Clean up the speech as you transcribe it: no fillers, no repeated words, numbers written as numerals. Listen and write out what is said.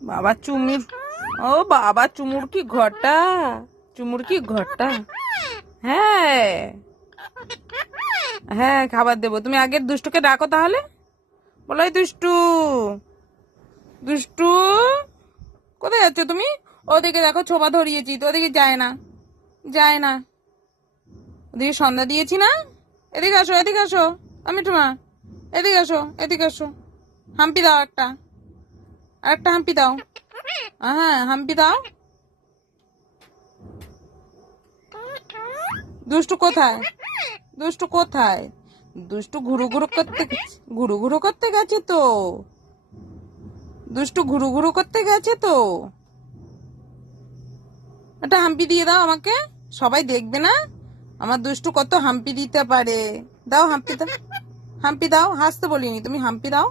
বাবা চুমুর, ও বাবা চুমুর কি ঘটা, চুমুর কি ঘটা। হ্যাঁ হ্যাঁ, খাবার দেবো। তুমি আগের দুষ্টুকে ডাকো তাহলে। বলো, এই দুষ্টু, দুষ্টু কোথায় যাচ্ছ তুমি? ওদিকে দেখো, ছোপা ধরিয়েছি তো, ওদিকে যায় না, যায় না। ওদিকে সন্ধ্যা দিয়েছি না। এদিকে আসো, এদিকে আসো। আমি তোমা, এদিকে আসো, এদিকে আসো। হাম্পি দাও একটা, আর একটা হাম্পি দাও। হ্যাঁ, হাম্পি দাও। দুষ্টু কোথায়? দুষ্টু কোথায়? দুষ্টু ঘুরু ঘুরু করতে গেছে, ঘুরু ঘুরু করতে গেছে তো। দুষ্টু ঘুরু ঘুরু করতে গেছে তো। একটা হাম্পি দিয়ে দাও আমাকে, সবাই দেখবে না আমার দুষ্টু কত হাম্পি দিতে পারে। দাও হাম্পি দাও, হাম্পি দাও। হাসতে বলিনি, তুমি হাম্পি দাও।